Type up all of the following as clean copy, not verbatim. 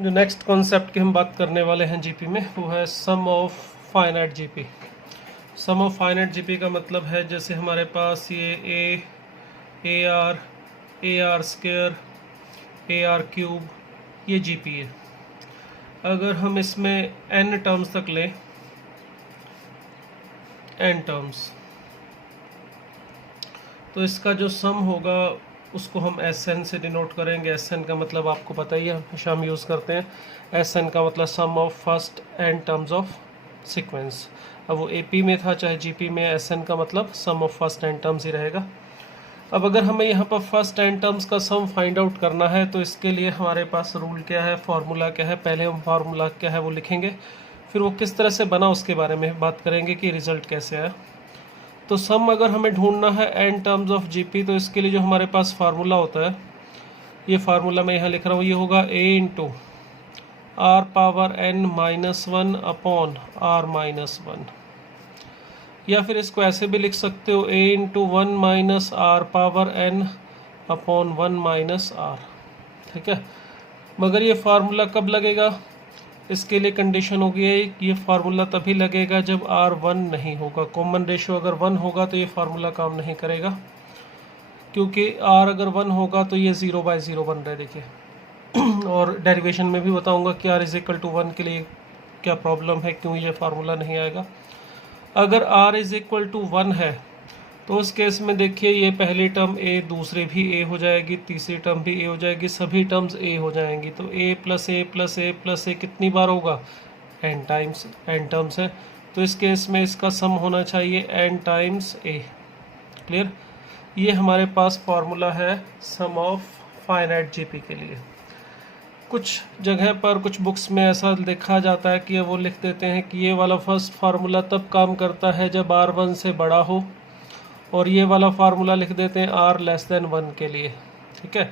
जो next concept की हम बात करने वाले हैं जीपी में वो है sum of finite GP. Sum of finite GP का मतलब है जैसे हमारे पास ये a r square, a r cube, ये जीपी है। अगर हम इसमें n टर्म्स तक लें, n टर्म्स, तो इसका जो सम होगा उसको हम Sn से डिनोट करेंगे। Sn का मतलब आपको पता ही है, हमेशा हम यूज़ करते हैं। Sn का मतलब sum of first n terms of sequence. अब वो AP में था चाहे GP में, Sn का मतलब sum of first n terms ही रहेगा। अब अगर हमें यहाँ पर फर्स्ट n टर्म्स का सम फाइंड आउट करना है तो इसके लिए हमारे पास रूल क्या है, फार्मूला क्या है। पहले हम फार्मूला क्या है वो लिखेंगे, फिर वो किस तरह से बना उसके बारे में बात करेंगे कि रिजल्ट कैसे आया। तो सम अगर हमें ढूंढना है n टर्म्स ऑफ जीपी, तो इसके लिए जो हमारे पास फार्मूला होता है, ये फार्मूला मैं यहाँ लिख रहा हूँ, ये होगा a into r power n minus 1 upon r minus 1, या फिर इसको ऐसे भी लिख सकते हो a into 1 minus r power n upon 1 minus r। ठीक है, मगर ये फार्मूला कब लगेगा, इसके लिए कंडीशन होगी ये फार्मूला तभी लगेगा जब r 1 नहीं होगा। कॉमन रेशियो अगर 1 होगा तो ये फार्मूला काम नहीं करेगा, क्योंकि r अगर 1 होगा तो ये 0/0 बन रहा है। देखिए और डेरिवेशन में भी बताऊंगा कि r इज इक्वल टू 1 के लिए क्या प्रॉब्लम है, क्यों ये फार्मूला नहीं आएगा। अगर r इज इक्वल टू 1 है तो उस केस में देखिए ये पहली टर्म a, दूसरी भी a हो जाएगी, तीसरी टर्म भी a हो जाएगी, सभी टर्म्स a हो जाएंगी। तो a plus a plus a plus a कितनी बार होगा, n टाइम्स, n टर्म्स है। तो इस केस में इसका सम होना चाहिए n टाइम्स a। क्लियर, ये हमारे पास फॉर्मूला है सम ऑफ फाइनाइट जीपी के लिए। कुछ जगह पर कुछ बुक्स में ऐसा देखा जाता है कि वो लिख देते हैं कि ये वाला फर्स्ट फार्मूला तब काम करता है जब r 1 से बड़ा हो, और ये वाला फार्मूला लिख देते हैं r लेस देन 1 के लिए। ठीक है,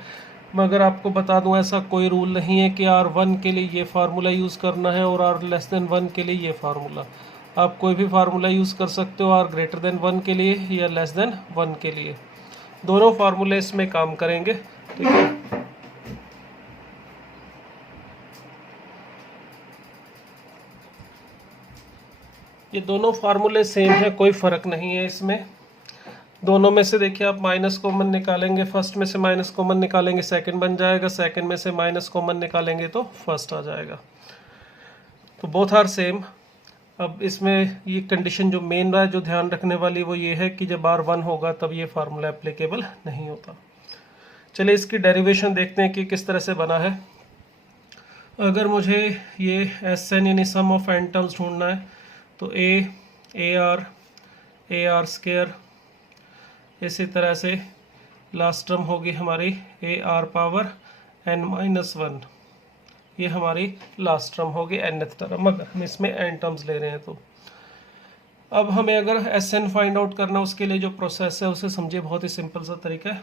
मगर आपको बता दूं ऐसा कोई रूल नहीं है कि r 1 के लिए ये फार्मूला यूज़ करना है और r लेस देन 1 के लिए ये फार्मूला। आप कोई भी फार्मूला यूज़ कर सकते हो r ग्रेटर देन 1 के लिए या लेस देन 1 के लिए, दोनों फार्मूले इसमें काम करेंगे। ठीक है, ये दोनों फार्मूले सेम है, कोई फ़र्क नहीं है इसमें। दोनों में से देखिए आप माइनस कॉमन निकालेंगे, फर्स्ट में से माइनस कॉमन निकालेंगे सेकंड बन जाएगा, सेकंड में से माइनस कॉमन निकालेंगे तो फर्स्ट आ जाएगा। तो बोथ आर सेम। अब इसमें ये कंडीशन जो मेन है, जो ध्यान रखने वाली, वो ये है कि जब r 1 होगा तब ये फार्मूला एप्लीकेबल नहीं होता। चलिए इसकी डेरिवेशन देखते हैं कि किस तरह से बना है। अगर मुझे ये Sn यानी सम ऑफ n टर्म्स ढूंढना है तो ए आर स्क्वायर, इसी तरह से लास्ट टर्म होगी हमारी ए आर पावर n माइनस 1, ये हमारी लास्ट टर्म होगी nth टर्म, अगर हम इसमें n टर्म्स ले रहे हैं तो। अब हमें अगर Sn फाइंड आउट करना, उसके लिए जो प्रोसेस है उसे समझिए, बहुत ही सिंपल सा तरीका है।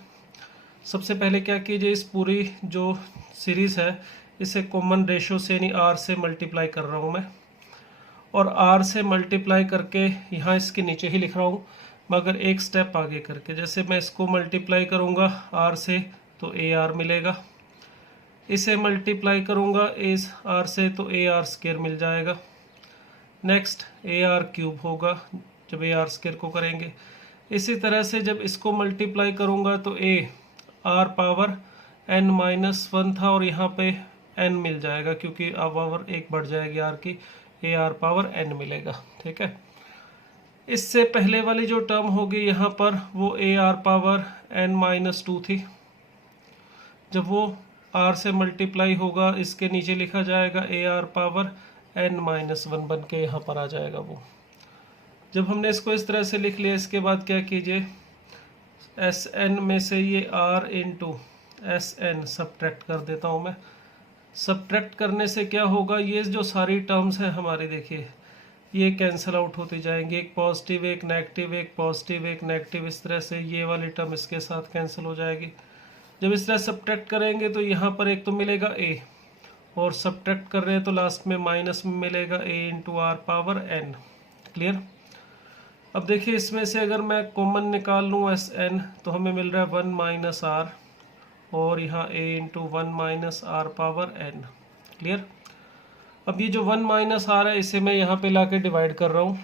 सबसे पहले क्या कीजिए, इस पूरी जो सीरीज़ है इसे कॉमन रेशियो से यानी r से मल्टीप्लाई कर रहा हूँ मैं, और r से मल्टीप्लाई करके यहाँ इसके नीचे ही लिख रहा हूँ, मगर एक स्टेप आगे करके। जैसे मैं इसको मल्टीप्लाई करूँगा r से तो ए आर मिलेगा, इसे मल्टीप्लाई करूँगा इस r से तो ए आर स्क्वायर मिल जाएगा। नेक्स्ट ए आर क्यूब होगा जब ए आर स्क्वायर को करेंगे। इसी तरह से जब इसको मल्टीप्लाई करूँगा तो ए आर पावर n माइनस 1 था और यहाँ पे n मिल जाएगा, क्योंकि अब पावर एक बढ़ जाएगी r की, ए आर पावर n मिलेगा। ठीक है, इससे पहले वाली जो टर्म होगी यहाँ पर वो ए आर पावर n माइनस 2 थी, जब वो r से मल्टीप्लाई होगा इसके नीचे लिखा जाएगा ए आर पावर n माइनस 1 बन के यहाँ पर आ जाएगा वो। जब हमने इसको इस तरह से लिख लिया, इसके बाद क्या कीजिए, Sn में से ये r इंटू Sn सब्ट्रैक्ट कर देता हूँ मैं। सब्ट्रैक्ट करने से क्या होगा, ये जो सारी टर्म्स हैं हमारी, देखिए ये कैंसिल आउट होती जाएंगी, एक पॉजिटिव एक नेगेटिव, एक पॉजिटिव एक नेगेटिव, इस तरह से ये वाली टर्म इसके साथ कैंसिल हो जाएगी। जब इस तरह सब्ट्रैक्ट करेंगे तो यहाँ पर एक तो मिलेगा a, और सब्ट्रैक्ट कर रहे हैं तो लास्ट में माइनस में मिलेगा a into r power n। Clear, अब देखिए इसमें से अगर मैं कॉमन निकाल लूँ Sn तो हमें मिल रहा है 1 माइनस आर, और यहाँ a into 1 minus r power n। Clear. अब ये जो 1 माइनस आर है इसे मैं यहाँ पे लाके डिवाइड कर रहा हूँ,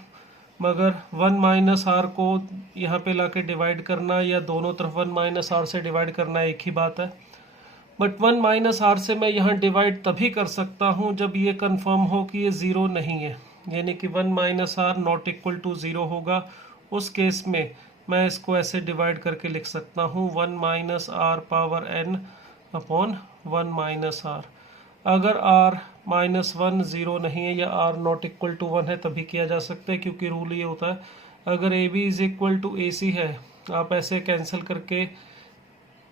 मगर 1 माइनस आर को यहाँ पे लाके डिवाइड करना या दोनों तरफ 1 माइनस आर से डिवाइड करना एक ही बात है। बट 1 माइनस आर से मैं यहाँ डिवाइड तभी कर सकता हूँ जब ये कंफर्म हो कि ये ज़ीरो नहीं है, यानी कि 1 minus r not equal to zero होगा। उस केस में मैं इसको ऐसे डिवाइड करके लिख सकता हूँ 1 minus r power n upon 1 minus r. अगर r माइनस वन ज़ीरो नहीं है या r नॉट इक्वल टू 1 है तभी किया जा सकता है, क्योंकि रूल ये होता है अगर a b is equal to a c है, आप ऐसे कैंसिल करके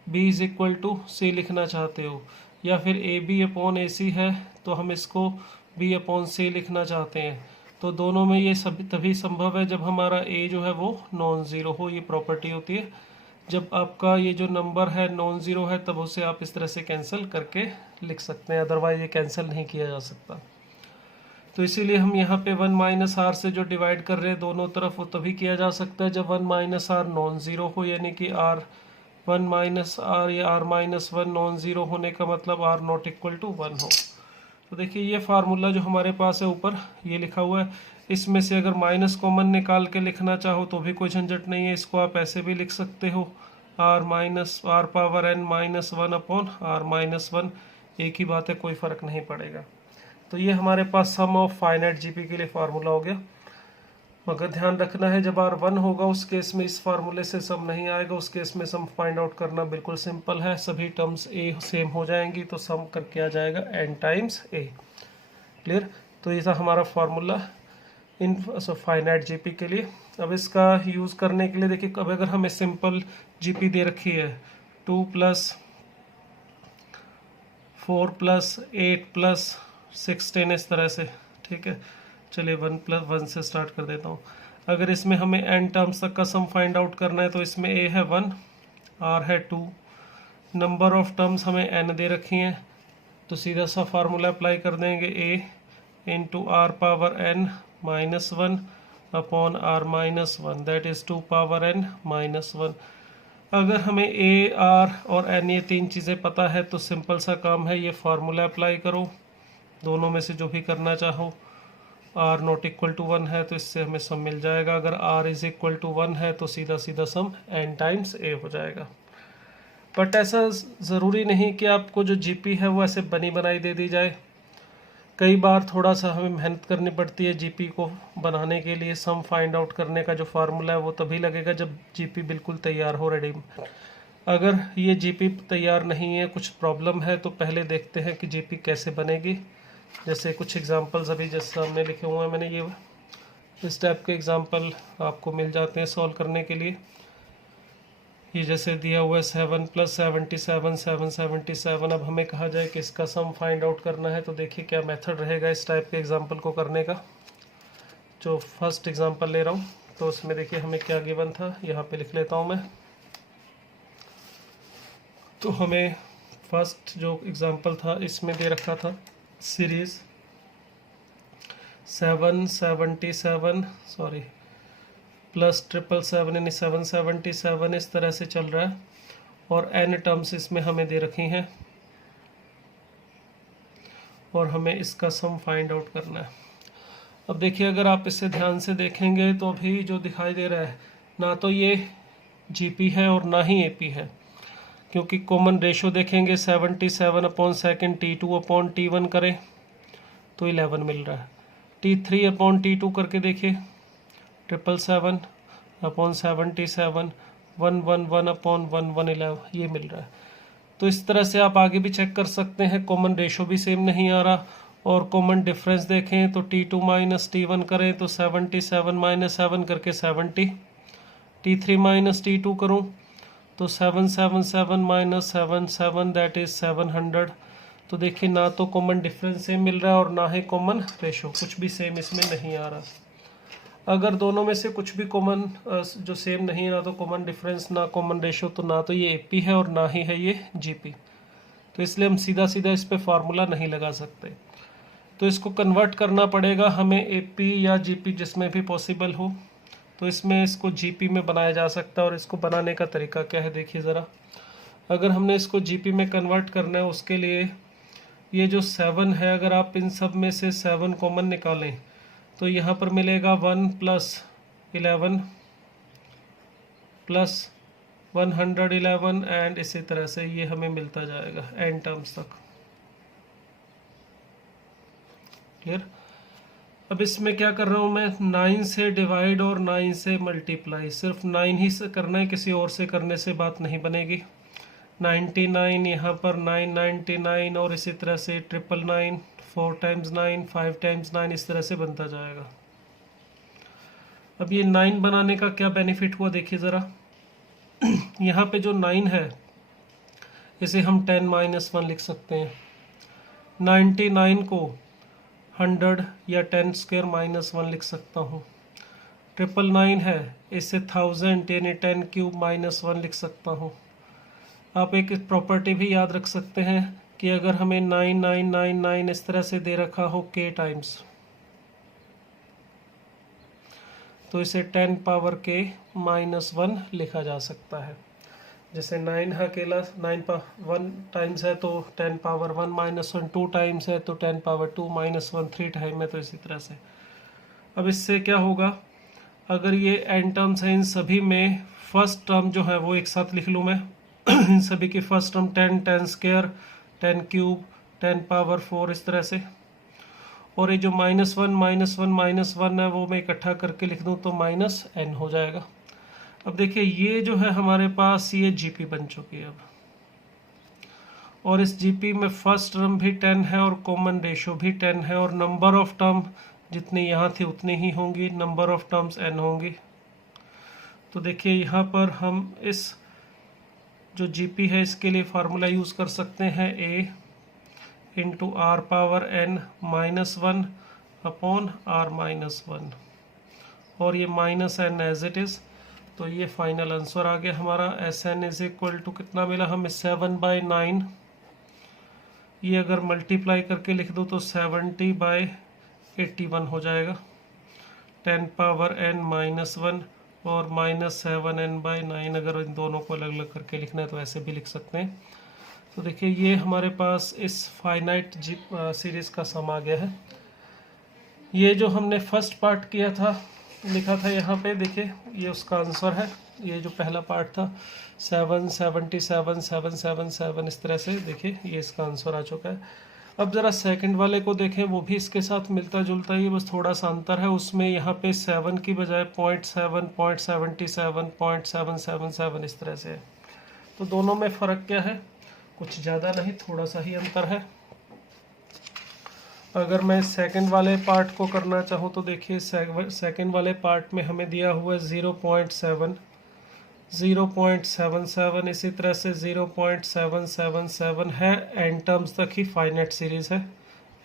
b is equal to c लिखना चाहते हो, या फिर A B upon A c है तो हम इसको b अपॉन सी लिखना चाहते हैं, तो दोनों में ये सभी तभी संभव है जब हमारा a जो है वो नॉन ज़ीरो हो। ये प्रॉपर्टी होती है, जब आपका ये जो नंबर है नॉन ज़ीरो है तब उसे आप इस तरह से कैंसिल करके लिख सकते हैं, अदरवाइज ये कैंसिल नहीं किया जा सकता। तो इसीलिए हम यहाँ पे 1 माइनस आर से जो डिवाइड कर रहे हैं दोनों तरफ, वो तभी किया जा सकता है जब 1 माइनस आर नॉन ज़ीरो हो, यानी कि आर 1 माइनस आर या r minus one non zero होने का मतलब आर नॉट इक्वल टू 1 हो। तो देखिए ये फार्मूला जो हमारे पास है ऊपर ये लिखा हुआ है, इसमें से अगर माइनस कॉमन निकाल के लिखना चाहो तो भी कोई झंझट नहीं है, इसको आप ऐसे भी लिख सकते हो r minus r power n minus one upon r minus one, एक ही बात है, कोई फ़र्क नहीं पड़ेगा। तो ये हमारे पास सम ऑफ फाइनाइट जीपी के लिए फार्मूला हो गया। मगर ध्यान रखना है जब आर वन होगा उस केस में इस फार्मूले से सम नहीं आएगा, उस केस में सम फाइंड आउट करना बिल्कुल सिंपल है, सभी टर्म्स ए सेम हो जाएंगी तो सम करके आ जाएगा n टाइम्स ए। क्लियर। तो ये था हमारा फार्मूला इन फाइनाइट जीपी के लिए। अब इसका यूज़ करने के लिए देखिए, अब अगर हमें सिंपल जीपी दे रखी है 2 + 4 + 8 + 16 इस तरह से, ठीक है। चलिए 1 + 1 से स्टार्ट कर देता हूँ। अगर इसमें हमें n टर्म्स तक का सम फाइंड आउट करना है तो इसमें a है 1, r है 2, नंबर ऑफ टर्म्स हमें n दे रखी हैं, तो सीधा सा फार्मूला अप्लाई कर देंगे a into r power n minus one upon r minus one, that is 2 power n minus one. अगर हमें a, r और n ये तीन चीज़ें पता है तो सिंपल सा काम है, ये फार्मूला अप्लाई करो, दोनों में से जो भी करना चाहो। r नॉट इक्वल टू 1 है तो इससे हमें सम मिल जाएगा, अगर r इज़ इक्वल टू 1 है तो सीधा सीधा सम n टाइम्स a हो जाएगा। बट ऐसा ज़रूरी नहीं कि आपको जो जीपी है वो ऐसे बनी बनाई दे दी जाए, कई बार थोड़ा सा हमें मेहनत करनी पड़ती है जीपी को बनाने के लिए। सम फाइंड आउट करने का जो फार्मूला है वो तभी लगेगा जब जीपी बिल्कुल तैयार हो, रेडी। अगर ये जीपी तैयार नहीं है, कुछ प्रॉब्लम है, तो पहले देखते हैं कि जीपी कैसे बनेगी। जैसे कुछ एग्जांपल्स अभी जैसे सामने लिखे हुए हैं मैंने, ये इस टाइप के एग्जांपल आपको मिल जाते हैं सॉल्व करने के लिए। ये जैसे दिया हुआ है 7 + 77 777। अब हमें कहा जाए कि इसका सम फाइंड आउट करना है, तो देखिए क्या मेथड रहेगा इस टाइप के एग्जांपल को करने का। जो फर्स्ट एग्जांपल ले रहा हूँ तो उसमें देखिए हमें क्या गिवन था, यहाँ पे लिख लेता हूँ मैं। तो हमें फर्स्ट जो एग्जांपल था इसमें दे रखा था सीरीज़ 777 प्लस 777 यानी 777 इस तरह से चल रहा है, और n टर्म्स इसमें हमें दे रखी हैं और हमें इसका सम फाइंड आउट करना है। अब देखिए अगर आप इसे ध्यान से देखेंगे तो अभी जो दिखाई दे रहा है ना तो ये जीपी है और ना ही एपी है, क्योंकि कॉमन रेशो देखेंगे 77/2 T2/T1 करें तो 11 मिल रहा है, T3/T2 करके देखिए 777/77 111/1111 ये मिल रहा है। तो इस तरह से आप आगे भी चेक कर सकते हैं, कॉमन रेशो भी सेम नहीं आ रहा, और कॉमन डिफरेंस देखें तो T2 - T1 करें तो 77 - 7 करके 70, T3 - T2 करूं तो 777 - 7 दैट इज़ 700। तो देखिए ना तो कॉमन डिफरेंस सेम मिल रहा है और ना ही कॉमन रेशो, कुछ भी सेम इसमें नहीं आ रहा। अगर दोनों में से कुछ भी कॉमन जो सेम नहीं है, ना तो कॉमन डिफरेंस ना कॉमन रेशो, तो ना तो ये एपी है और ना ही है ये जीपी। तो इसलिए हम सीधा सीधा इस पे फार्मूला नहीं लगा सकते, तो इसको कन्वर्ट करना पड़ेगा हमें एपी या जीपी जिसमें भी पॉसिबल हो। तो इसमें इसको जीपी में बनाया जा सकता है, और इसको बनाने का तरीका क्या है देखिए ज़रा। अगर हमने इसको जीपी में कन्वर्ट करना है उसके लिए ये जो 7 है, अगर आप इन सब में से 7 कॉमन निकालें तो यहाँ पर मिलेगा 1 + 11 + 111 एंड इसी तरह से ये हमें मिलता जाएगा n टर्म्स तक। क्लियर? अब इसमें क्या कर रहा हूँ मैं, 9 से डिवाइड और 9 से मल्टीप्लाई, सिर्फ 9 ही से करना है, किसी और से करने से बात नहीं बनेगी। 99 यहाँ पर 999 और इसी तरह से 999, 4 × 9, 5 × 9, इस तरह से बनता जाएगा। अब ये 9 बनाने का क्या बेनिफिट हुआ देखिए ज़रा। यहाँ पे जो 9 है इसे हम 10 - 1 लिख सकते हैं। 99 को 100 या 10² - 1 लिख सकता हूँ। 999 है, इसे 1000 यानी 10³ - 1 लिख सकता हूँ। आप एक प्रॉपर्टी भी याद रख सकते हैं कि अगर हमें 9999 इस तरह से दे रखा हो k टाइम्स, तो इसे 10 पावर k - 1 लिखा जा सकता है। जैसे 9 अकेला 1 टाइम्स है तो 10 पावर 1 - 1, 2 टाइम्स है तो 10 पावर 2 - 1, 3 टाइम है तो इसी तरह से। अब इससे क्या होगा, अगर ये n टर्म्स हैं, इन सभी में फर्स्ट टर्म जो है वो एक साथ लिख लूँ मैं। इन सभी की फर्स्ट टर्म 10, 10², 10³ 10 पावर 4 इस तरह से, और ये जो -1 -1 -1 है वो मैं इकट्ठा करके लिख दूँ तो -n हो जाएगा। अब देखिए ये जो है हमारे पास ये जीपी बन चुकी है अब, और इस जीपी में फर्स्ट टर्म भी 10 है और कॉमन रेशो भी 10 है, और नंबर ऑफ टर्म जितनी यहाँ थी उतनी ही होंगी, नंबर ऑफ टर्म्स n होंगी। तो देखिए यहाँ पर हम इस जो जीपी है इसके लिए फार्मूला यूज़ कर सकते हैं, a × r⁻n -1 अपॉन r-1, और ये -n एज इट इज़। तो ये फाइनल आंसर आ गया हमारा। Sn = कितना मिला हमें, 7/9। ये अगर मल्टीप्लाई करके लिख दूँ तो 70/81 हो जाएगा। 10 पावर n -1 और -7n/9, अगर इन दोनों को अलग अलग करके लिखना है तो ऐसे भी लिख सकते हैं। तो देखिए ये हमारे पास इस फाइनाइट सीरीज़ का सम आ गया है। ये जो हमने फर्स्ट पार्ट किया था, लिखा था यहाँ पे, देखिए ये उसका आंसर है। ये जो पहला पार्ट था 777 777 इस तरह से, देखिए ये इसका आंसर आ चुका है। अब ज़रा सेकंड वाले को देखें, वो भी इसके साथ मिलता जुलता ही, बस थोड़ा सा अंतर है उसमें। यहाँ पे 7 की बजाय 0.7, 0.77, 0.777 इस तरह से है। तो दोनों में फ़र्क क्या है, कुछ ज़्यादा नहीं, थोड़ा सा ही अंतर है। अगर मैं सेकंड वाले पार्ट को करना चाहूँ तो देखिए सेकंड वाले पार्ट में हमें दिया हुआ है 0.7, 0.77, इसी तरह से 0.777 है। n टर्म्स तक ही फाइनाइट सीरीज़ है,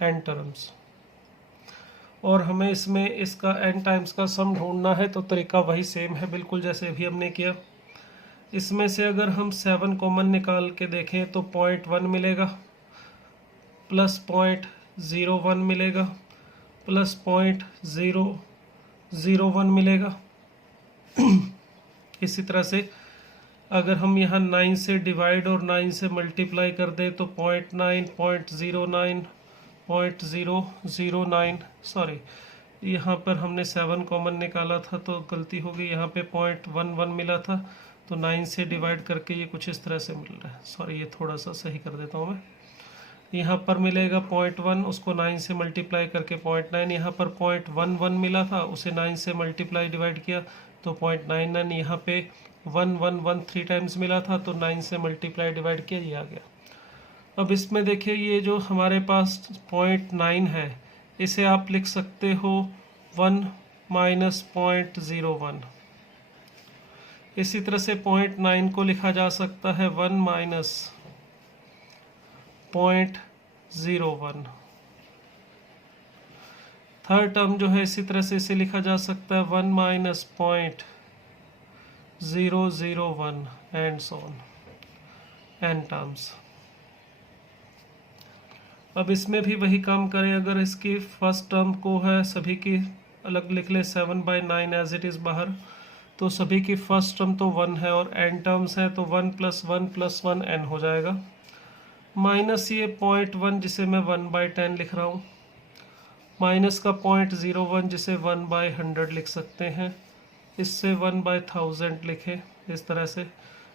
n टर्म्स, और हमें इसमें इसका n टाइम्स का सम ढूंढना है। तो तरीका वही सेम है बिल्कुल जैसे अभी हमने किया। इसमें से अगर हम 7 कॉमन निकाल के देखें तो 0.1 मिलेगा, प्लस 0.01 मिलेगा, प्लस 0.001 मिलेगा। इसी तरह से अगर हम यहाँ 9 से डिवाइड और 9 से मल्टीप्लाई कर दें तो 0.9, 0.09, 0.009, सॉरी यहाँ पर हमने 7 कॉमन निकाला था तो गलती हो गई, यहाँ पे 0.11 मिला था, तो 9 से डिवाइड करके ये कुछ इस तरह से मिल रहा है। सॉरी ये थोड़ा सा सही कर देता हूँ मैं। यहाँ पर मिलेगा 0.1, उसको 9 से मल्टीप्लाई करके 0.9, यहाँ पर 0.11 मिला था, उसे 9 से मल्टीप्लाई डिवाइड किया तो 0.99, यहाँ पे 1 3 टाइम्स मिला था तो 9 से मल्टीप्लाई डिवाइड किया, ये आ गया। अब इसमें देखिए ये जो हमारे पास 0.9 है इसे आप लिख सकते हो 1 - 0.01। इसी तरह से 0.9 को लिखा जा सकता है 1 - 0.01। थर्ड टर्म जो है इसी तरह से इसे लिखा जा सकता है 1 - 0.001 and so on, n terms. अब इसमें भी वही काम करें, अगर इसकी फर्स्ट टर्म को है सभी की अलग लिख ले 7/9 एज इट इज़ बाहर, तो सभी की फर्स्ट टर्म तो 1 है और n टर्म्स है तो 1 + 1 + 1 n हो जाएगा। माइनस ये 0.1 जिसे मैं 1/10 लिख रहा हूँ, माइनस का 0.01 जिसे 1/100 लिख सकते हैं, इससे 1/1000 लिखे इस तरह से।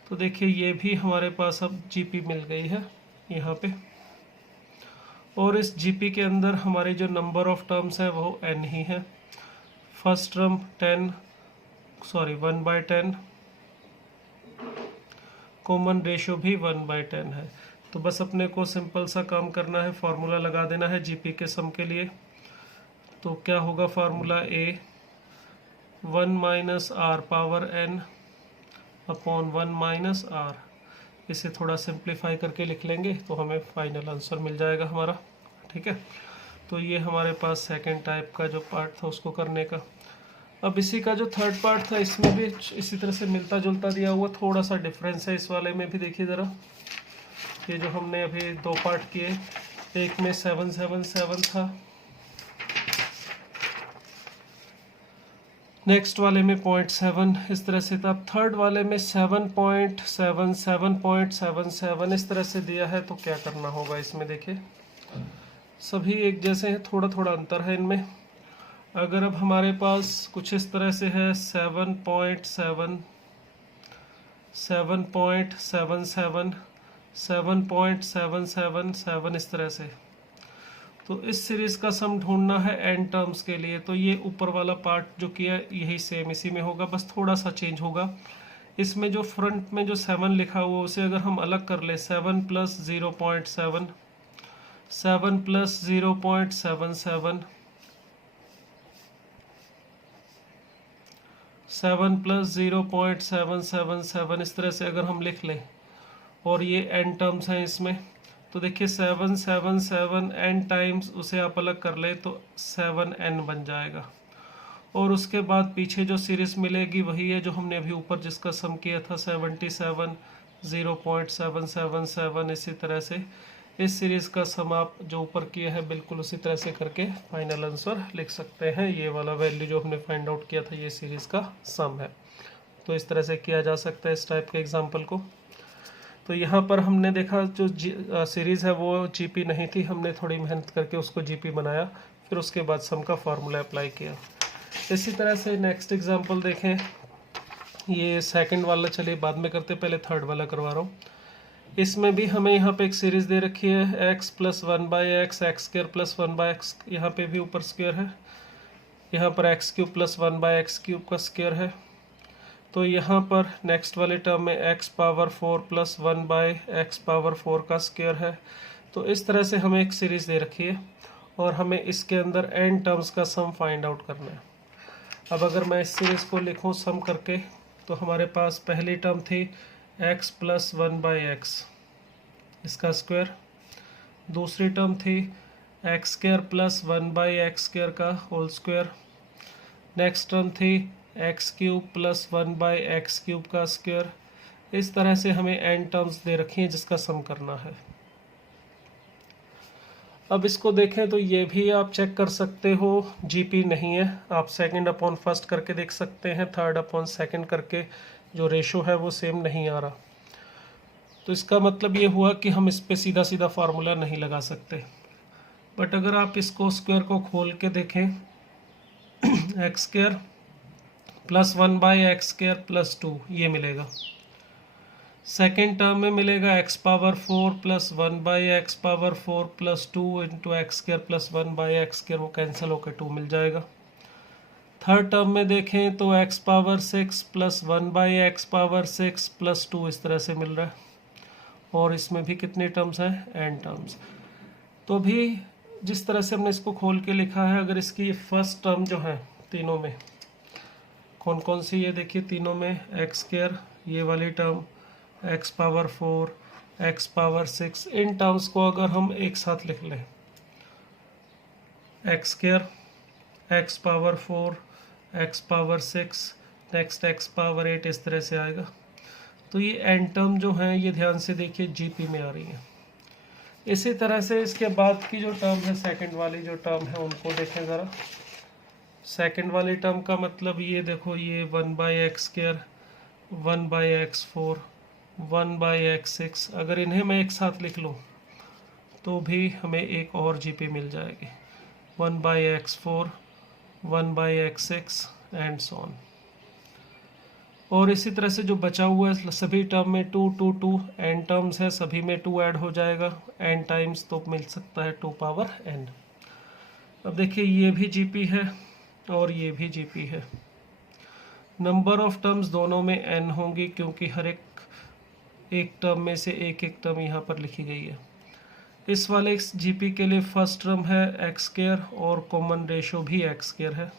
तो देखिए ये भी हमारे पास अब जीपी मिल गई है यहाँ पे, और इस जीपी के अंदर हमारी जो नंबर ऑफ टर्म्स है वो n ही है। फर्स्ट टर्म 1/10, कॉमन रेशियो भी 1/10 है। तो बस अपने को सिंपल सा काम करना है, फार्मूला लगा देना है जीपी के सम के लिए। तो क्या होगा formula, a 1 minus r power n upon 1 minus r. इसे थोड़ा सिंप्लीफाई करके लिख लेंगे तो हमें फाइनल आंसर मिल जाएगा हमारा। ठीक है, तो ये हमारे पास सेकंड टाइप का जो पार्ट था उसको करने का। अब इसी का जो थर्ड पार्ट था इसमें भी इसी तरह से मिलता जुलता दिया हुआ, थोड़ा सा डिफरेंस है इस वाले में भी। देखिए ज़रा, ये जो हमने अभी दो पार्ट किए, एक में 777 था, नेक्स्ट वाले में 0.7 इस तरह से था, अब थर्ड वाले में 7.7 7.77 इस तरह से दिया है। तो क्या करना होगा इसमें, देखिए सभी एक जैसे हैं, थोड़ा थोड़ा अंतर है इनमें। अगर अब हमारे पास कुछ इस तरह से है 7.7 7.77 7.777 इस तरह से, तो इस सीरीज का सम ढूंढना है n टर्म्स के लिए। तो ये ऊपर वाला पार्ट जो किया यही सेम इसी में होगा, बस थोड़ा सा चेंज होगा। इसमें जो फ्रंट में जो 7 लिखा हुआ उसे अगर हम अलग कर ले, 7 प्लस 0.7 7 प्लस 0.77 7 प्लस 0.777 इस तरह से अगर हम लिख लें, और ये n टर्म्स हैं इसमें, तो देखिए 777 n टाइम्स उसे आप अलग कर ले तो 7n बन जाएगा। और उसके बाद पीछे जो सीरीज मिलेगी वही है जो हमने अभी ऊपर जिसका सम किया था, 77 0.777 इसी तरह से इस सीरीज का सम आप जो ऊपर किया है बिल्कुल उसी तरह से करके फाइनल आंसर लिख सकते हैं। ये वाला वैल्यू जो हमने फाइंड आउट किया था ये सीरीज का सम है। तो इस तरह से किया जा सकता है इस टाइप के एग्जाम्पल को। तो यहाँ पर हमने देखा जो सीरीज़ है वो जीपी नहीं थी, हमने थोड़ी मेहनत करके उसको जीपी बनाया, फिर उसके बाद सम का फार्मूला अप्लाई किया। इसी तरह से नेक्स्ट एग्जांपल देखें, ये सेकंड वाला चलिए बाद में करते, पहले थर्ड वाला करवा रहा हूँ। इसमें भी हमें यहाँ पे एक सीरीज़ दे रखी है x plus 1/x x square plus 1/x, यहाँ पे भी ऊपर स्क्वायर है, यहाँ पर x³ प्लस 1/x³ का स्क्वायर है। तो यहाँ पर नेक्स्ट वाले टर्म में x power 4 plus 1/x power 4 का स्क्वायर है। तो इस तरह से हमें एक सीरीज़ दे रखी है और हमें इसके अंदर n टर्म्स का सम फाइंड आउट करना है। अब अगर मैं इस सीरीज़ को लिखूँ सम करके, तो हमारे पास पहली टर्म थी x प्लस 1/x इसका स्क्वायर, दूसरी टर्म थी x² प्लस 1/x² का होल स्क्वायर, नेक्स्ट टर्म थी x³ प्लस 1/x³ का स्क्वायर। इस तरह से हमें n टर्म्स दे रखी हैं जिसका सम करना है। अब इसको देखें तो ये भी आप चेक कर सकते हो, जीपी नहीं है, आप सेकंड अपॉन फर्स्ट करके देख सकते हैं, थर्ड अपॉन सेकंड करके जो रेशो है वो सेम नहीं आ रहा। तो इसका मतलब ये हुआ कि हम इस पे सीधा सीधा फार्मूला नहीं लगा सकते। बट अगर आप इसको स्क्वायर को खोल के देखें, x² प्लस 1/x² प्लस 2 ये मिलेगा। सेकेंड टर्म में मिलेगा x power 4 plus 1/x power 4 plus 2 into x² plus 1/x², वो कैंसिल होकर 2 मिल जाएगा। थर्ड टर्म में देखें तो x power 6 plus 1/x power 6 plus 2 इस तरह से मिल रहा है। और इसमें भी कितने टर्म्स हैं, n टर्म्स। तो भी जिस तरह से हमने इसको खोल के लिखा है, अगर इसकी फर्स्ट टर्म जो है तीनों में कौन कौन सी, ये देखिए तीनों में x², ये वाली term x power 4 x power 6, in terms को अगर हम एक साथ लिख लें, x² x power 4 x power 6 next x power 8 इस तरह से आएगा। तो ये n टर्म जो हैं ये ध्यान से देखिए जीपी में आ रही है। इसी तरह से इसके बाद की जो टर्म है, सेकंड वाली जो टर्म है उनको देखें ज़रा। सेकंड वाली टर्म का मतलब ये देखो, ये 1/x², 1/x4, 1/x6, अगर इन्हें मैं एक साथ लिख लूँ तो भी हमें एक और जीपी मिल जाएगी, 1/x4, 1/x6 and so on. और इसी तरह से जो बचा हुआ है सभी टर्म में 2 2 2 n टर्म्स है, सभी में 2 ऐड हो जाएगा n टाइम्स, तो मिल सकता है 2 पावर n। अब देखिए ये भी जीपी है और ये भी जीपी है। नंबर ऑफ टर्म्स दोनों में n होंगी क्योंकि हर एक टर्म में से एक एक टर्म यहाँ पर लिखी गई है। इस वाले जीपी के लिए फर्स्ट टर्म है x² और कॉमन रेशो भी x² है।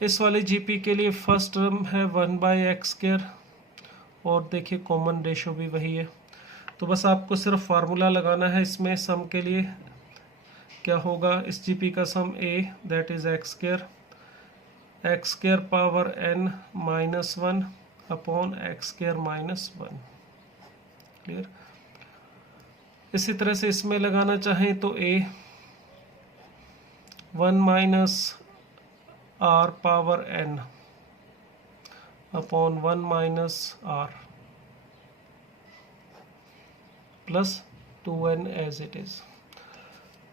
इस वाले जीपी के लिए फर्स्ट टर्म है 1/x² और देखिए कॉमन रेशो भी वही है। तो बस आपको सिर्फ फार्मूला लगाना है इसमें सम के लिए। क्या होगा इस जीपी का सम a that is x² power n -1 upon x² -1। Clear. इसी तरह से इसमें लगाना चाहें तो a 1 - r power n upon 1 - r plus 2n as it is.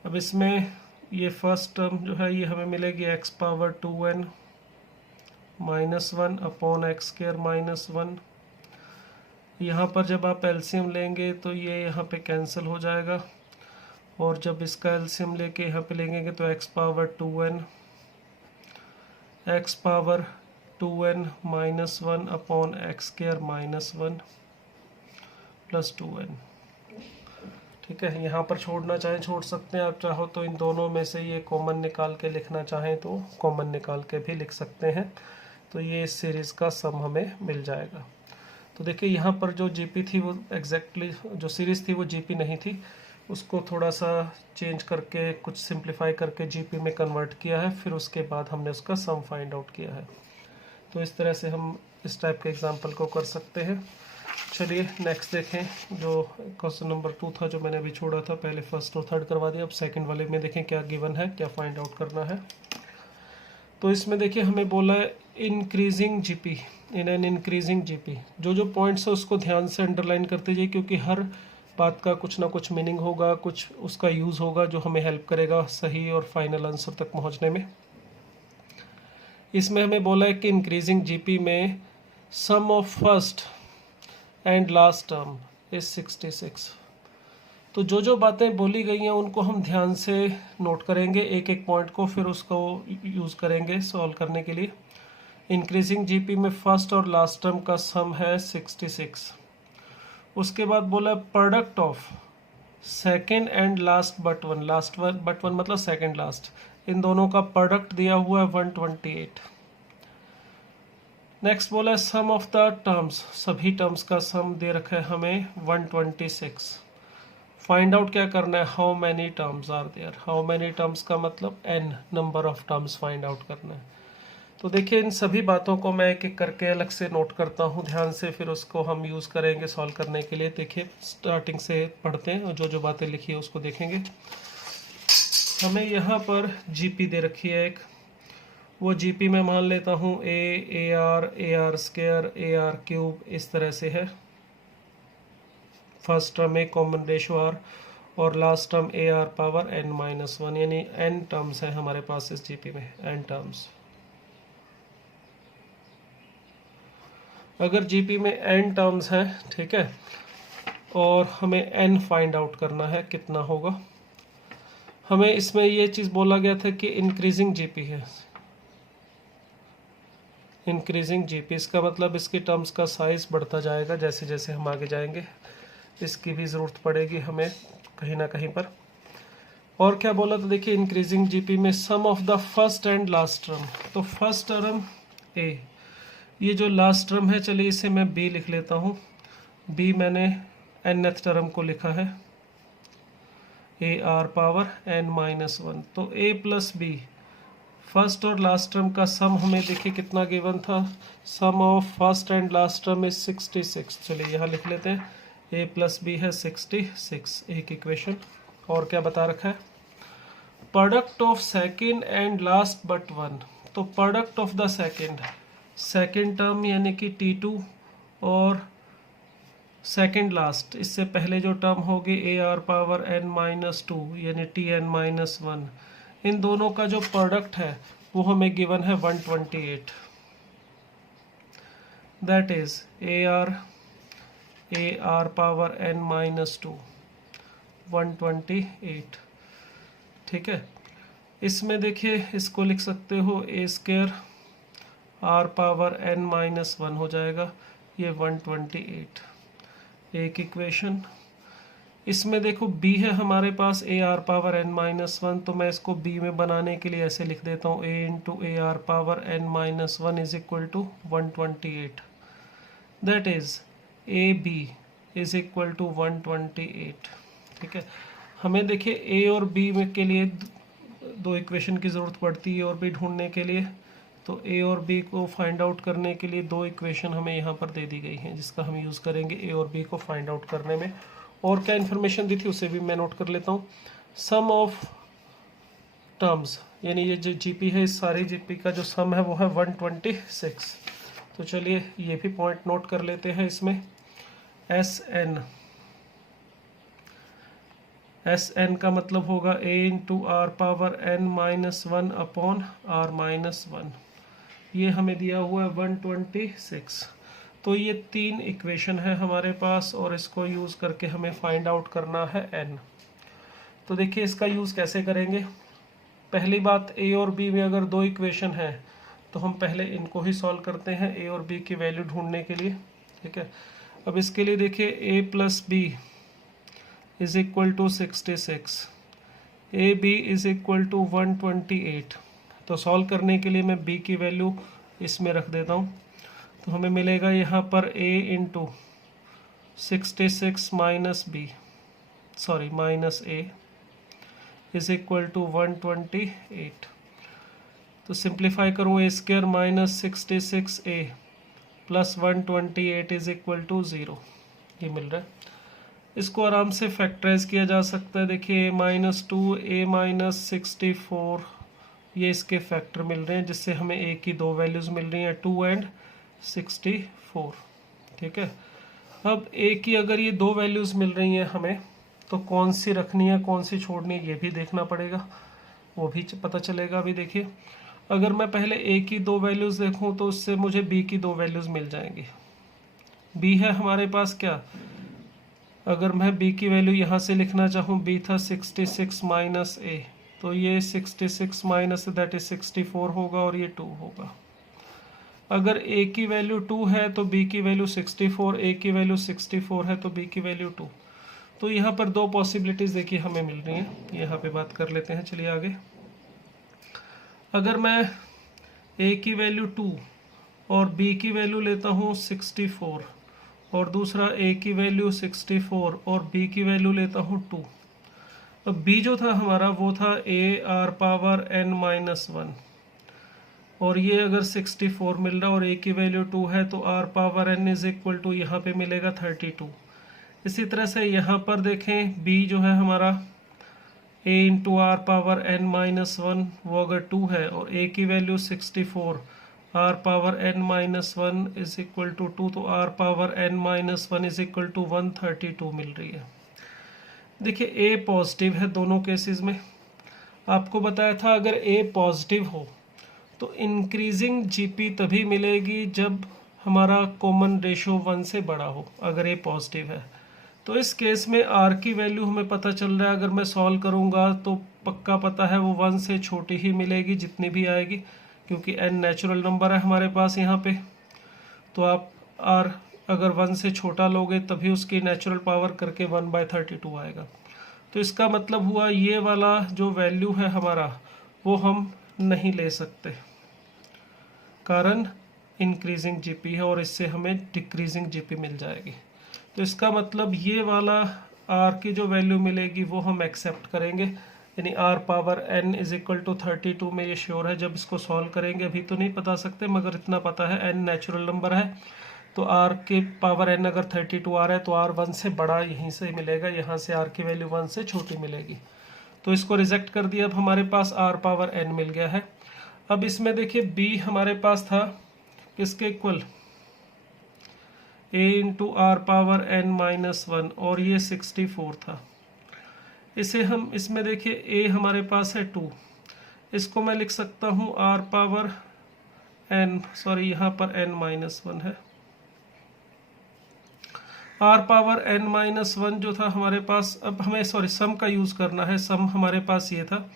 अब इसमें ये फर्स्ट टर्म जो है ये हमें मिलेगी x power 2n -1 upon x² -1। यहाँ पर जब आप एलसीएम लेंगे तो ये यहाँ पे कैंसिल हो जाएगा और जब इसका एलसीएम लेके यहाँ पे लेंगे तो x power 2n -1 upon x² -1 plus 2n। ठीक है, यहाँ पर छोड़ना चाहें छोड़ सकते हैं, आप चाहो तो इन दोनों में से ये कॉमन निकाल के लिखना चाहें तो कॉमन निकाल के भी लिख सकते हैं। तो ये इस सीरीज़ का सम हमें मिल जाएगा। तो देखिए यहाँ पर जो जीपी थी वो एग्जैक्टली जो सीरीज़ थी वो जीपी नहीं थी, उसको थोड़ा सा चेंज करके कुछ सिंप्लीफाई करके जीपी में कन्वर्ट किया है, फिर उसके बाद हमने उसका सम फाइंड आउट किया है। तो इस तरह से हम इस टाइप के एग्जाम्पल को कर सकते हैं। चलिए नेक्स्ट देखें, जो क्वेश्चन नंबर 2 था जो मैंने अभी छोड़ा था, पहले फर्स्ट और थर्ड करवा दिया, अब सेकंड वाले में देखें क्या गिवन है, क्या फाइंड आउट करना है। तो इसमें देखिए हमें बोला है increasing GP in an increasing GP. जो जो पॉइंट्स है उसको ध्यान से अंडरलाइन करते जाइए क्योंकि हर बात का कुछ ना कुछ मीनिंग होगा, कुछ उसका यूज़ होगा जो हमें हेल्प करेगा सही और फाइनल आंसर तक पहुंचने में। इसमें हमें बोला है कि इंक्रीजिंग जीपी में sum of first and last term is 66। तो जो जो बातें बोली गई हैं उनको हम ध्यान से नोट करेंगे एक एक पॉइंट को, फिर उसको यूज़ करेंगे सॉल्व करने के लिए। इंक्रीजिंग जीपी में फर्स्ट और लास्ट टर्म का सम है 66। उसके बाद बोला product of second and last but one, last but one मतलब सेकेंड लास्ट, इन दोनों का प्रोडक्ट दिया हुआ है 128। नेक्स्ट बोला है सम ऑफ द टर्म्स, सभी टर्म्स का सम दे रखा है हमें 126। फाइंड आउट क्या करना है, how many terms are there. How many terms का मतलब n number of terms find out करना है। तो देखिए इन सभी बातों को मैं एक एक करके अलग से नोट करता हूँ ध्यान से, फिर उसको हम यूज़ करेंगे सॉल्व करने के लिए। देखिए स्टार्टिंग से पढ़ते हैं और जो जो बातें लिखी है उसको देखेंगे। हमें यहाँ पर जीपी दे रखी है एक, वो जीपी में मान लेता हूँ AR² AR³ इस तरह से है। फर्स्ट टर्म में कॉमन रेशो R और last term AR power n-1, यानी n टर्म्स है हमारे पास इस जीपी में, n टर्म्स। अगर जीपी में n टर्म्स हैं, ठीक है, और हमें n फाइंड आउट करना है कितना होगा। हमें इसमें ये चीज़ बोला गया था कि इंक्रीजिंग जीपी है, इंक्रीजिंग जीपी, इसका मतलब इसकी टर्म्स का साइज बढ़ता जाएगा जैसे जैसे हम आगे जाएंगे, इसकी भी ज़रूरत पड़ेगी हमें कहीं ना कहीं पर। और क्या बोला, तो देखिए इंक्रीजिंग जीपी में sum of the first and last term, तो फर्स्ट टर्म a, ये जो लास्ट टर्म है चलिए इसे मैं b लिख लेता हूँ। b मैंने nth टर्म को लिखा है AR पावर n-1, तो a प्लस b फर्स्ट और लास्ट टर्म का सम हमें देखिए कितना गिवन था, sum of first and last term is 66। चलिए यहाँ लिख लेते हैं a प्लस बी है 66, एक इक्वेशन। और क्या बता रखा है, product of second and last but one, तो product of the second term यानी कि T2 और सेकंड लास्ट, इससे पहले जो टर्म होगी a r power n minus two यानी टी एन माइनस वन, इन दोनों का जो प्रोडक्ट है वो हमें गिवन है 128, that is a r power n minus two 128। ठीक है, इसमें देखिए इसको लिख सकते हो a square r power n minus one हो जाएगा, ये 128 एक इक्वेशन। इसमें देखो b है हमारे पास a r power n minus one, तो मैं इसको b में बनाने के लिए ऐसे लिख देता हूँ, a into a r power n minus one is equal to 128, that is a b is equal to 128। ठीक है, हमें देखिए a और b में के लिए दो इक्वेशन की ज़रूरत पड़ती है और b ढूंढने के लिए, तो a और b को फाइंड आउट करने के लिए दो इक्वेशन हमें यहाँ पर दे दी गई हैं जिसका हम यूज़ करेंगे a और b को फाइंड आउट करने में। और क्या इन्फॉर्मेशन दी थी उसे भी मैं नोट कर लेता हूँ। सम ऑफ टर्म्स, यानी ये जो जीपी है, इस सारी जीपी का जो सम है वो है 126। तो चलिए ये भी पॉइंट नोट कर लेते हैं इसमें। एस एन का मतलब होगा a into r power n minus one upon r minus one, ये हमें दिया हुआ है 126। तो ये तीन इक्वेशन है हमारे पास और इसको यूज़ करके हमें फाइंड आउट करना है n। तो देखिए इसका यूज़ कैसे करेंगे। पहली बात, a और b में अगर दो इक्वेशन है तो हम पहले इनको ही सॉल्व करते हैं a और b की वैल्यू ढूंढने के लिए। ठीक है, अब इसके लिए देखिए a plus b is equal to 66, a b is equal to 128। तो सॉल्व करने के लिए मैं b की वैल्यू इसमें रख देता हूँ, तो हमें मिलेगा यहाँ पर a into 66 minus b minus a is equal to 128। तो सिंप्लीफाई करूँ, a square minus 66a plus 128 is equal to 0, ये मिल रहा है। इसको आराम से फैक्टराइज किया जा सकता है। देखिए माइनस टू a माइनस 64, ये इसके फैक्टर मिल रहे हैं जिससे हमें a की दो वैल्यूज़ मिल रही हैं 2 एंड 64। ठीक है, अब a की अगर ये दो वैल्यूज़ मिल रही हैं हमें, तो कौन सी रखनी है कौन सी छोड़नी है ये भी देखना पड़ेगा, वो भी पता चलेगा। अभी देखिए अगर मैं पहले a की दो वैल्यूज़ देखूं तो उससे मुझे b की दो वैल्यूज़ मिल जाएंगी। b है हमारे पास क्या, अगर मैं b की वैल्यू यहाँ से लिखना चाहूँ, b था 66 माइनस a, तो ये 66 माइनस दैट इज 64 होगा और ये 2 होगा। अगर a की वैल्यू 2 है तो b की वैल्यू 64, a की वैल्यू 64 है तो b की वैल्यू 2। तो यहाँ पर दो पॉसिबिलिटीज़ देखिए हमें मिल रही हैं, यहाँ पे बात कर लेते हैं। चलिए आगे, अगर मैं a की वैल्यू 2 और b की वैल्यू लेता हूँ 64 और दूसरा a की वैल्यू 64 और b की वैल्यू लेता हूँ 2, अब b जो था हमारा वो था a r power n minus one, और ये अगर 64 मिल रहा और a की वैल्यू 2 है तो r power n is equal to यहाँ पे मिलेगा 32। इसी तरह से यहाँ पर देखें b जो है हमारा a into r power n minus one, वो अगर 2 है और a की value 64, r power n minus one is equal to 2, तो r power n minus one is equal to 132 मिल रही है। देखिए a पॉजिटिव है दोनों केसेस में, आपको बताया था अगर a पॉजिटिव हो तो इंक्रीजिंग जीपी तभी मिलेगी जब हमारा कॉमन रेशो 1 से बड़ा हो, अगर a पॉजिटिव है। तो इस केस में r की वैल्यू हमें पता चल रहा है, अगर मैं सॉल्व करूंगा तो पक्का पता है वो 1 से छोटी ही मिलेगी जितनी भी आएगी, क्योंकि n नेचुरल नंबर है हमारे पास यहाँ पे। तो आप r अगर 1 से छोटा लोगे तभी उसकी नेचुरल पावर करके 1/32 आएगा। तो इसका मतलब हुआ ये वाला जो वैल्यू है हमारा वो हम नहीं ले सकते, कारण इंक्रीजिंग जीपी है और इससे हमें डिक्रीजिंग जीपी मिल जाएगी। तो इसका मतलब ये वाला r की जो वैल्यू मिलेगी वो हम एक्सेप्ट करेंगे, यानी r power n is equal to 32 में ये श्योर है। जब इसको सॉल्व करेंगे अभी तो नहीं बता सकते, मगर इतना पता है n नेचुरल नंबर है, तो r के पावर n अगर 32 आ रहा है तो r 1 से बड़ा यहीं से मिलेगा, यहाँ से r की वैल्यू 1 से छोटी मिलेगी। तो इसको रिजेक्ट कर दिया, अब हमारे पास r पावर n मिल गया है। अब इसमें देखिए b हमारे पास था किसके equal, a into r power n minus 1 और ये 64 था। इसे हम इसमें देखिए a हमारे पास है 2, इसको मैं लिख सकता हूँ r पावर n, सॉरी यहाँ पर n माइनस 1 है। r पावर n माइनस 1 जो था हमारे पास, अब हमें सॉरी सम का यूज़ करना है। सम हमारे पास ये था,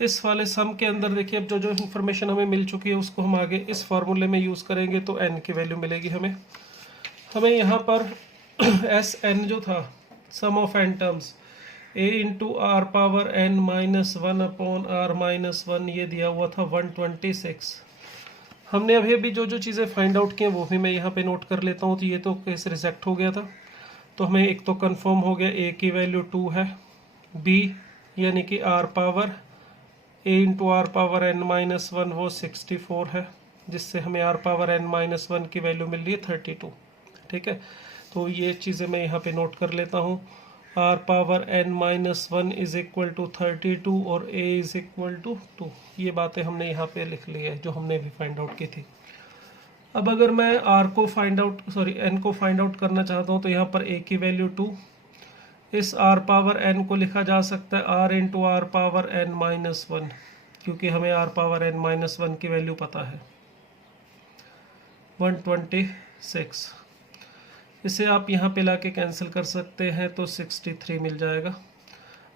इस वाले सम के अंदर देखिए अब जो जो इन्फॉर्मेशन हमें मिल चुकी है उसको हम आगे इस फॉर्मूले में यूज़ करेंगे तो n की वैल्यू मिलेगी हमें यहाँ पर एस एन जो था sum of n terms a into r power n minus 1 upon r minus 1 ये दिया हुआ था 126। हमने अभी अभी जो जो चीज़ें फाइंड आउट की हैं वो भी मैं यहाँ पे नोट कर लेता हूँ। तो ये तो केस रिजेक्ट हो गया था, तो हमें एक तो कंफर्म हो गया a की वैल्यू 2 है, b यानी कि r power a into r power n minus 1 वो 64 है, जिससे हमें r पावर n माइनस 1 की वैल्यू मिल रही है 32। ठीक है, तो ये चीज़ें मैं यहाँ पे नोट कर लेता हूँ। r power n minus 1 is equal to 32 और a इज इक्वल टू 2, ये बातें हमने यहाँ पे लिख ली है जो हमने भी फाइंड आउट की थी। अब अगर मैं r को फाइंड आउट n को फाइंड आउट करना चाहता हूँ तो यहाँ पर a की वैल्यू 2, इस r पावर n को लिखा जा सकता है r into r power n minus 1, क्योंकि हमें r पावर n माइनस 1 की वैल्यू पता है 126। इसे आप यहाँ पे लाके कैंसिल कर सकते हैं तो 63 मिल जाएगा।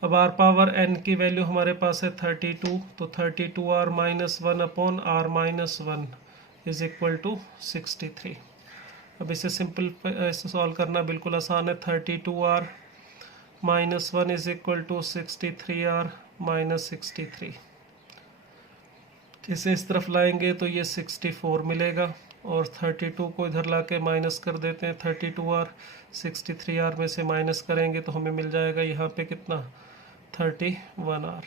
अब r पावर n की वैल्यू हमारे पास है 32, तो 32r minus 1 upon r minus 1 is equal to 63। अब इसे सिंपल ऐसे सॉल्व करना बिल्कुल आसान है। 32r minus 1 is equal to 63r minus 63, इसे इस तरफ लाएंगे तो ये 64 मिलेगा और 32 को इधर लाके माइनस कर देते हैं। 32r 63r में से माइनस करेंगे तो हमें मिल जाएगा यहाँ पे कितना 31r,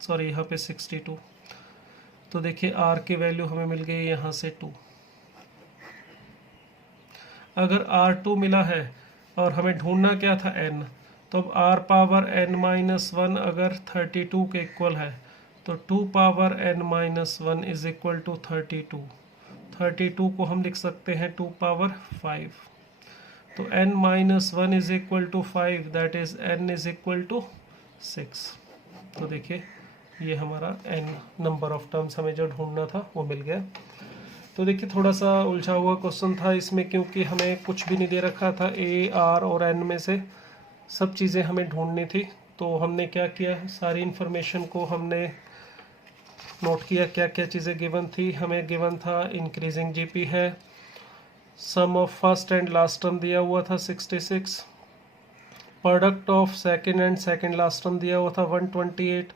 सॉरी यहाँ पे 62। तो देखिए r की वैल्यू हमें मिल गई यहाँ से 2। अगर r2 मिला है और हमें ढूंढना क्या था n, तो अब r पावर n माइनस 1 अगर 32 के इक्वल है तो 2 power n minus 1 is equal to 32। 32 को हम लिख सकते हैं 2 पावर 5, तो n minus 1 is equal to 5, that is n is equal to 6। तो देखिए ये हमारा n नंबर ऑफ टर्म्स हमें जो ढूंढना था वो मिल गया। तो देखिए थोड़ा सा उलझा हुआ क्वेश्चन था इसमें, क्योंकि हमें कुछ भी नहीं दे रखा था, a r और n में से सब चीज़ें हमें ढूंढनी थी। तो हमने क्या किया, सारी इन्फॉर्मेशन को हमने नोट किया, क्या क्या चीज़ें गिवन थी। हमें गिवन था इंक्रीजिंग जीपी है, sum of first and last term दिया हुआ था 66, product of second and second last term दिया हुआ था 128,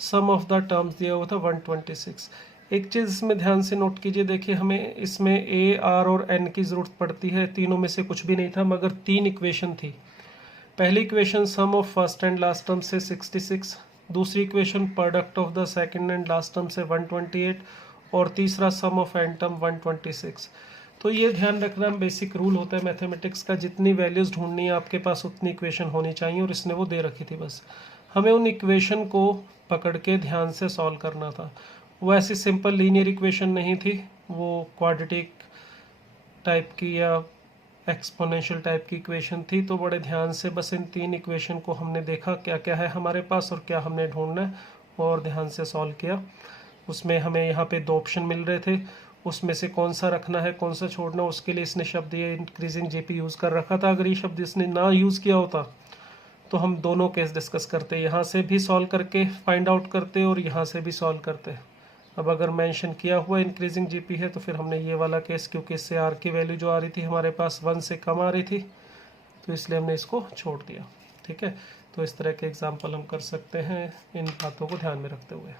सम ऑफ द टर्म्स दिया हुआ था 126। एक चीज़ इसमें ध्यान से नोट कीजिए, देखिए हमें इसमें a r और n की ज़रूरत पड़ती है, तीनों में से कुछ भी नहीं था मगर 3 इक्वेशन थी। पहली equation some of first and last term से 66, दूसरी equation product of the second and last term से 128 और तीसरा सम ऑफ एन टर्म 126। तो ये ध्यान रखना बेसिक रूल होता है मैथमेटिक्स का, जितनी वैल्यूज़ ढूंढनी है आपके पास उतनी इक्वेशन होनी चाहिए, और इसने वो दे रखी थी। बस हमें उन इक्वेशन को पकड़ के ध्यान से सॉल्व करना था। वो ऐसी सिंपल लीनियर इक्वेशन नहीं थी, वो क्वाड्रेटिक टाइप की या एक्सपोनेंशियल टाइप की इक्वेशन थी। तो बड़े ध्यान से बस इन 3 इक्वेशन को हमने देखा क्या क्या है हमारे पास और क्या हमने ढूंढना है, और ध्यान से सॉल्व किया। उसमें हमें यहाँ पे 2 ऑप्शन मिल रहे थे, उसमें से कौन सा रखना है कौन सा छोड़ना, उसके लिए इसने शब्द ये इंक्रीजिंग जीपी यूज़ कर रखा था। अगर ये शब्द इसने ना यूज़ किया होता तो हम दोनों केस डिस्कस करते, यहाँ से भी सॉल्व करके फाइंड आउट करते और यहाँ से भी सॉल्व करते। अब अगर मेंशन किया हुआ इंक्रीजिंग जीपी है तो फिर हमने ये वाला केस, क्योंकि इससे आर की वैल्यू जो आ रही थी हमारे पास 1 से कम आ रही थी, तो इसलिए हमने इसको छोड़ दिया। ठीक है, तो इस तरह के एग्जाम्पल हम कर सकते हैं इन बातों को ध्यान में रखते हुए।